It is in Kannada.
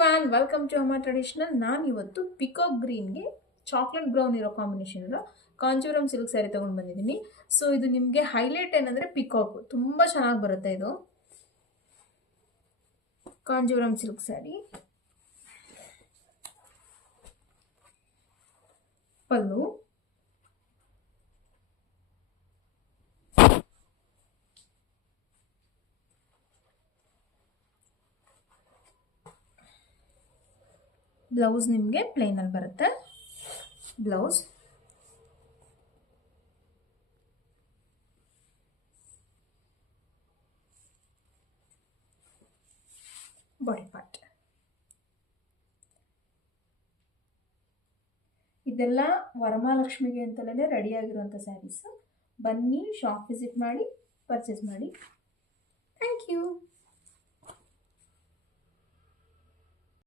ಎವ್ರಿವಾನ್, ವೆಲ್ಕಮ್ ಟು ಅಮ್ಮ ಟ್ರೆಡಿಷನಲ್. ನಾನು ಇವತ್ತು ಪಿಕಾಕ್ ಗ್ರೀನ್ಗೆ ಚಾಕ್ಲೇಟ್ ಬ್ರೌನ್ ಇರೋ ಕಾಂಬಿನೇಷನ್ ಇರೋ ಕಾಂಜೀವರಂ ಸಿಲ್ಕ್ ಸ್ಯಾರಿ ತೊಗೊಂಡು ಬಂದಿದ್ದೀನಿ. ಸೊ ಇದು ನಿಮಗೆ ಹೈಲೈಟ್ ಏನಂದರೆ ಪಿಕಾಕ್ ತುಂಬ ಚೆನ್ನಾಗಿ ಬರುತ್ತೆ. ಇದು Kanjeevaram silk sari. Pallu, blouse ನಿಮಗೆ ಪ್ಲೇನಲ್ಲಿ ಬರುತ್ತೆ. Blouse body part. ಇದೆಲ್ಲ ವರಮಹಾಲಕ್ಷ್ಮಿಗೆ ಅಂತಲೇ ರೆಡಿಯಾಗಿರುವಂಥ ಸ್ಯಾರೀಸ್. ಬನ್ನಿ, ಶಾಪ್ ವಿಸಿಟ್ ಮಾಡಿ, ಪರ್ಚೇಸ್ ಮಾಡಿ. Thank you.